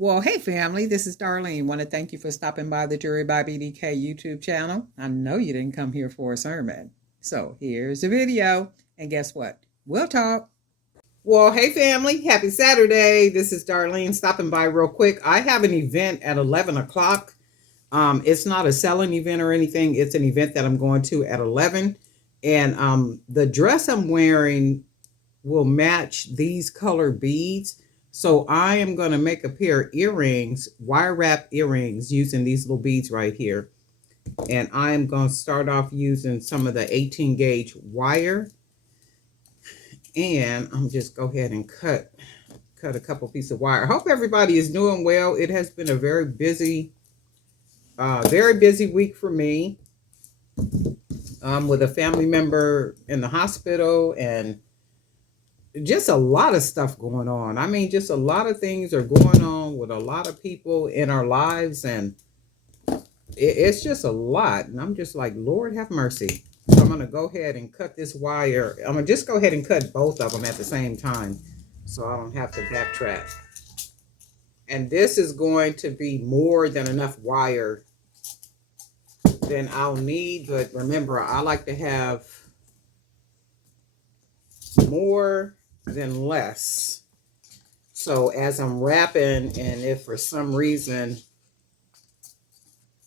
Well, hey family, this is Darlene. Want to thank you for stopping by the Jury by BDK YouTube channel. I know you didn't come here for a sermon. So here's the video. And guess what? We'll talk. Well, hey family, happy Saturday. This is Darlene stopping by real quick. I have an event at 11 o'clock. It's not a selling event or anything. It's an event that I'm going to at 11. And the dress I'm wearing will match these color beads. So I am going to make a pair of earrings, wire wrap earrings, using these little beads right here. And I am going to start off using some of the 18 gauge wire. And I'm just go ahead and cut a couple pieces of wire. I hope everybody is doing well. It has been a very busy week for me. With a family member in the hospital and just a lot of stuff going on. I mean, just a lot of things are going on with a lot of people in our lives, and it's just a lot. And I'm just like, Lord have mercy. So I'm going to go ahead and cut this wire. I'm going to just go ahead and cut both of them at the same time so I don't have to backtrack. And this is going to be more than enough wire than I'll need. But remember, I like to have more than less. So as I'm wrapping, and if for some reason,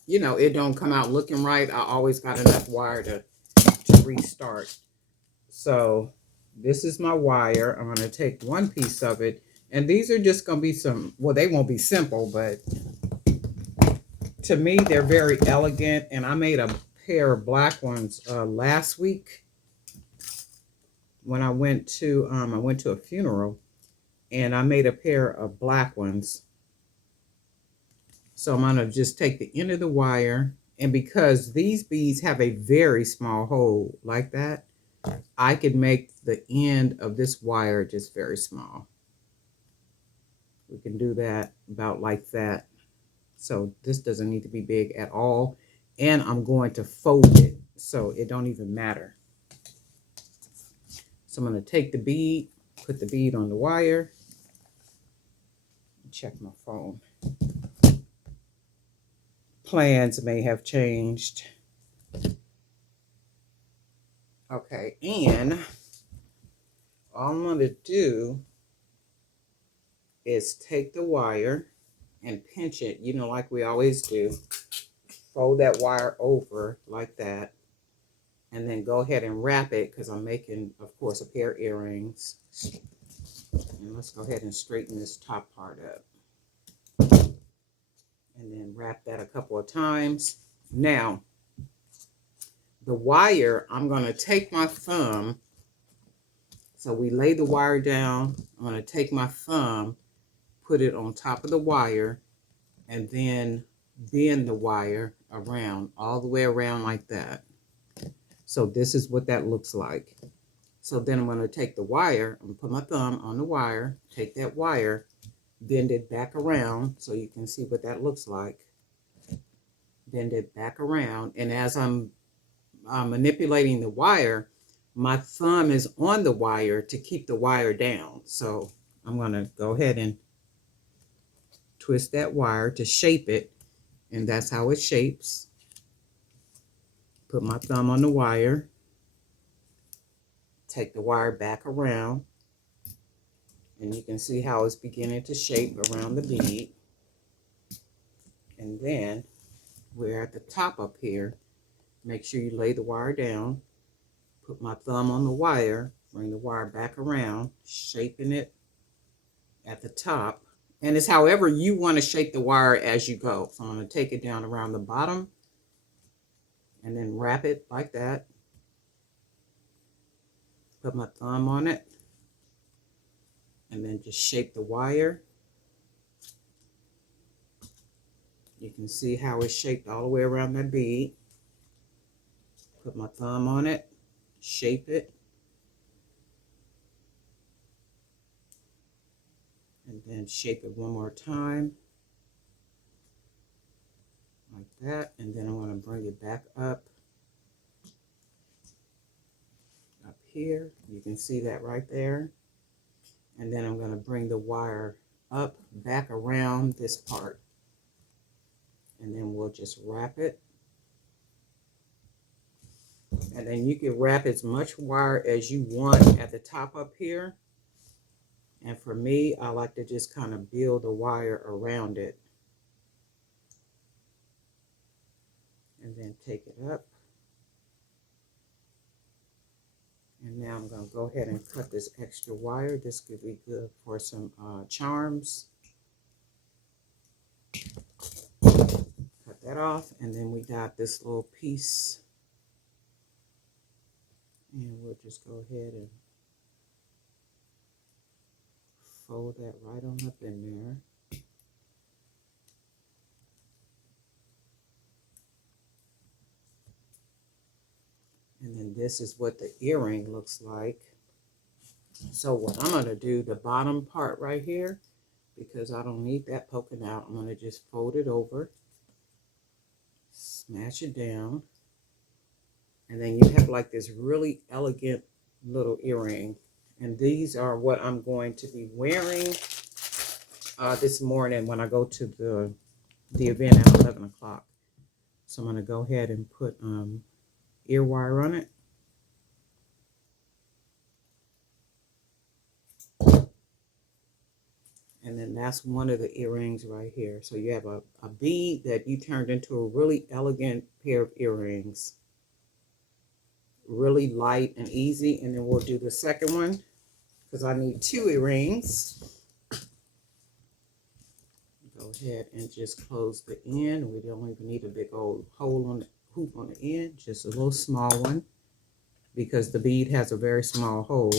you know, it don't come out looking right, I always got enough wire to restart. So this is my wire. I'm going to take one piece of it, and these are just going to be some, well, they won't be simple, but to me they're very elegant. And I made a pair of black ones last week when I went to a funeral, and I made a pair of black ones. So I'm going to just take the end of the wire, and because these beads have a very small hole like that, I could make the end of this wire just very small. We can do that about like that. So this doesn't need to be big at all. And I'm going to fold it so it don't even matter. So I'm going to take the bead, put the bead on the wire. Check my phone. Plans may have changed. Okay, and all I'm going to do is take the wire and pinch it, you know, like we always do. Fold that wire over like that, and then go ahead and wrap it, because I'm making, of course, a pair of earrings. And let's go ahead and straighten this top part up. And then wrap that a couple of times. Now, the wire, I'm going to take my thumb. So we lay the wire down. I'm going to take my thumb, put it on top of the wire, and then bend the wire around, all the way around like that. So this is what that looks like. So then I'm going to take the wire, I'm going to put my thumb on the wire, take that wire, bend it back around so you can see what that looks like. Bend it back around, and as I'm manipulating the wire, my thumb is on the wire to keep the wire down. So I'm going to go ahead and twist that wire to shape it, and that's how it shapes. Put my thumb on the wire, take the wire back around, and you can see how it's beginning to shape around the bead. And then we're at the top up here. Make sure you lay the wire down, put my thumb on the wire, bring the wire back around, shaping it at the top. And it's however you want to shape the wire as you go. So I'm going to take it down around the bottom and then wrap it like that. Put my thumb on it and then just shape the wire. You can see how it's shaped all the way around that bead. Put my thumb on it, shape it, and then shape it one more time like that. And then I'm going to bring it back up here. You can see that right there. And then I'm going to bring the wire up, back around this part. And then we'll just wrap it. And then you can wrap as much wire as you want at the top up here. And for me, I like to just kind of build the wire around it. And then take it up. And now I'm going to go ahead and cut this extra wire. This could be good for some charms. Cut that off. And then we got this little piece. And we'll just go ahead and fold that right on up in there. And then this is what the earring looks like. So what I'm going to do, the bottom part right here, because I don't need that poking out, I'm going to just fold it over, smash it down, and then you have like this really elegant little earring. And these are what I'm going to be wearing this morning when I go to the event at 11 o'clock. So I'm going to go ahead and put ear wire on it. And then that's one of the earrings right here. So you have a bead that you turned into a really elegant pair of earrings. Really light and easy. And then we'll do the second one because I need 2 earrings. Go ahead and just close the end. We don't even need a big old hole on the hoop on the end. Just a little small one because the bead has a very small hole.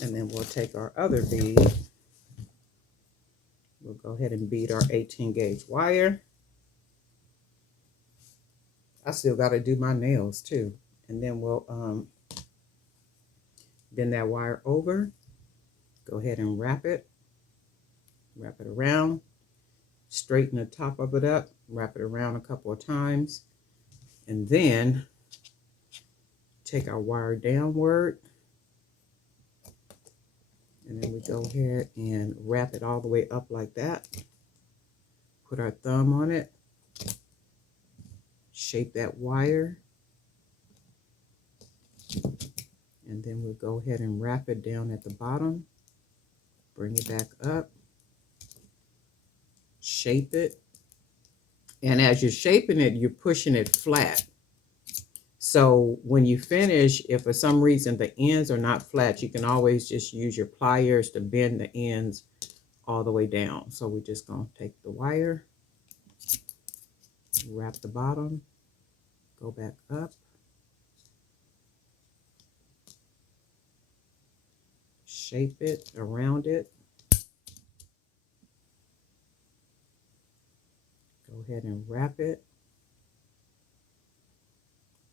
And then we'll take our other bead. We'll go ahead and bead our 18 gauge wire. I still got to do my nails too. And then we'll bend that wire over. Go ahead and wrap it. Wrap it around. Straighten the top of it up. Wrap it around a couple of times. And then take our wire downward. And then we go ahead and wrap it all the way up like that. Put our thumb on it. Shape that wire. And then we'll go ahead and wrap it down at the bottom. Bring it back up. Shape it. And as you're shaping it, you're pushing it flat. So when you finish, if for some reason the ends are not flat, you can always just use your pliers to bend the ends all the way down. So we're just going to take the wire, wrap the bottom, go back up, shape it around it. Go ahead and wrap it.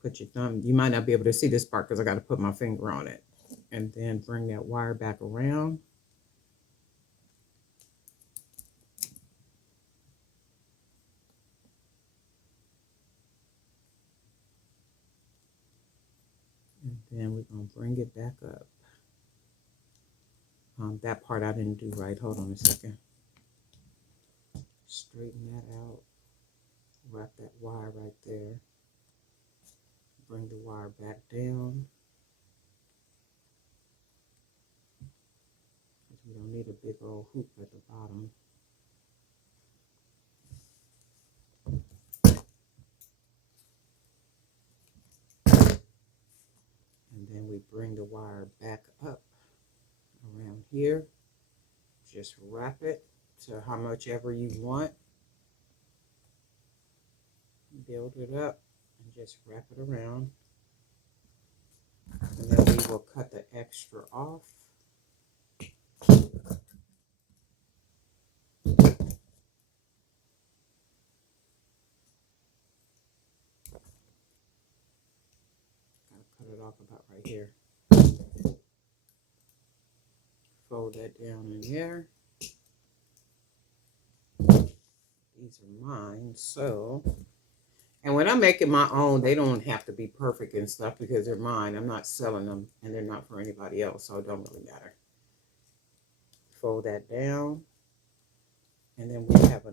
Put your thumb, you might not be able to see this part because I got to put my finger on it. And then bring that wire back around. And then we're going to bring it back up. That part I didn't do right. Hold on a second. Straighten that out. Wrap that wire right there. Bring the wire back down. We don't need a big old hoop at the bottom. And then we bring the wire back up around here. Just wrap it to how much ever you want. Build it up and just wrap it around. And then we will cut the extra off. Cut it off about right here. Fold that down in there. These are mine, so And when I'm making my own, they don't have to be perfect and stuff because they're mine. I'm not selling them and they're not for anybody else, so it don't really matter. Fold that down. And then we have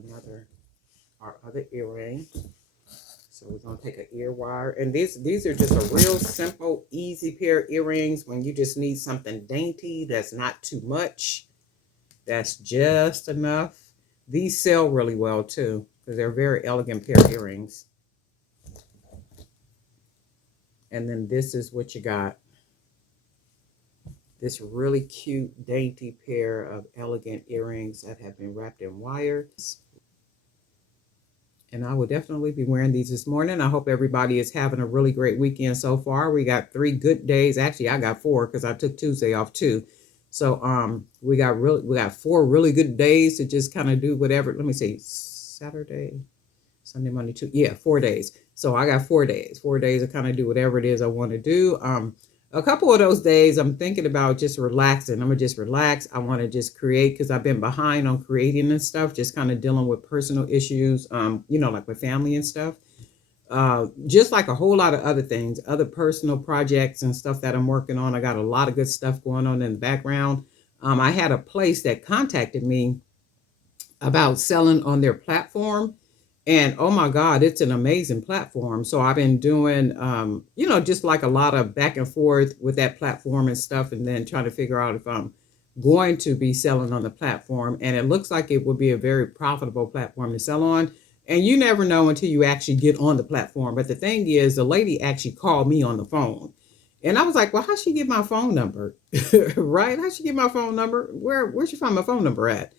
our other earring. So we're gonna take an ear wire. And these are just a real simple, easy pair of earrings when you just need something dainty that's not too much. That's just enough. These sell really well too, because they're a very elegant pair of earrings. And then this is what you got. This really cute, dainty pair of elegant earrings that have been wrapped in wire. And I will definitely be wearing these this morning. I hope everybody is having a really great weekend so far. We got 3 good days. Actually, I got 4 because I took Tuesday off too. So we got 4 really good days to just kind of do whatever. Let me see. Saturday, Sunday, Monday, Tuesday. Yeah, 4 days. So I got 4 days. 4 days to kind of do whatever it is I want to do. A couple of those days I'm thinking about just relaxing. I'm gonna just relax. I want to just create because I've been behind on creating and stuff, just kind of dealing with personal issues, like with family and stuff. Just like a whole lot of other things, other personal projects and stuff that I'm working on. I got a lot of good stuff going on in the background. I had a place that contacted me about selling on their platform. And oh my God, it's an amazing platform. So I've been doing, just like a lot of back and forth with that platform and stuff, and then trying to figure out if I'm going to be selling on the platform. And it looks like it would be a very profitable platform to sell on. And you never know until you actually get on the platform. But the thing is, the lady actually called me on the phone. And I was like, well, how'd she get my phone number? Right? How'd she get my phone number? Where'd she find my phone number at?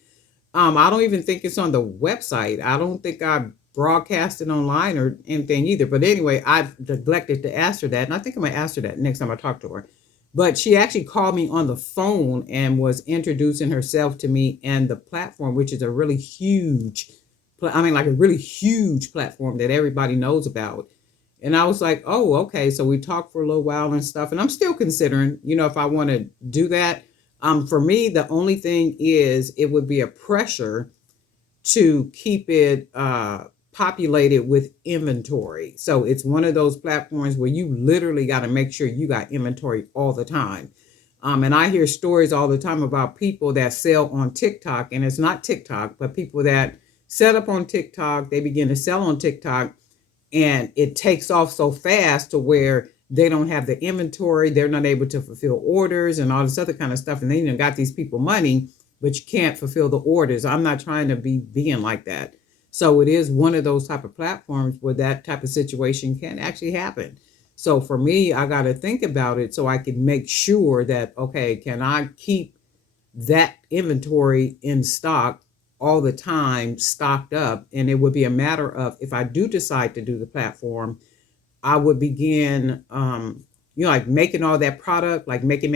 I don't even think it's on the website. I don't think I broadcast it online or anything either. But anyway, I've neglected to ask her that. And I think I'm going to ask her that next time I talk to her. But she actually called me on the phone and was introducing herself to me and the platform, which is a really huge, like a really huge platform that everybody knows about. And I was like, oh, okay. So we talked for a little while and stuff. And I'm still considering, if I want to do that. For me, the only thing is it would be a pressure to keep it populated with inventory. So it's one of those platforms where you literally got to make sure you got inventory all the time. And I hear stories all the time about people that sell on TikTok, and it's not TikTok, but people that set up on TikTok, they begin to sell on TikTok, and it takes off so fast to where they don't have the inventory. They're not able to fulfill orders and all this other kind of stuff. And they got these people money, but you can't fulfill the orders. I'm not trying to be being like that. So it is one of those type of platforms where that type of situation can actually happen. So for me, I got to think about it so I can make sure that, okay, can I keep that inventory in stock all the time, stocked up? And it would be a matter of, if I do decide to do the platform, I would begin, like making all that product, like making,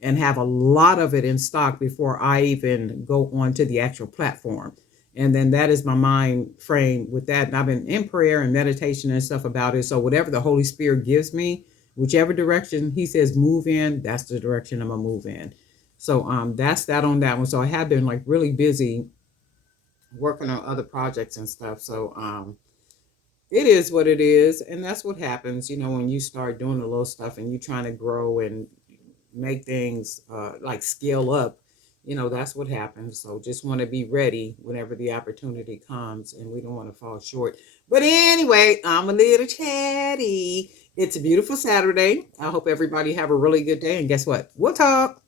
and have a lot of it in stock before I even go on to the actual platform. And then that is my mind frame with that. And I've been in prayer and meditation and stuff about it. So whatever the Holy Spirit gives me, whichever direction he says move in, that's the direction I'm gonna move in. So that's that on that one. So I have been like really busy working on other projects and stuff. So it is what it is. And that's what happens, when you start doing a little stuff and you're trying to grow and make things like scale up, that's what happens. So just want to be ready whenever the opportunity comes, and we don't want to fall short. But anyway, I'm a little chatty. It's a beautiful Saturday. I hope everybody have a really good day. And guess what? We'll talk.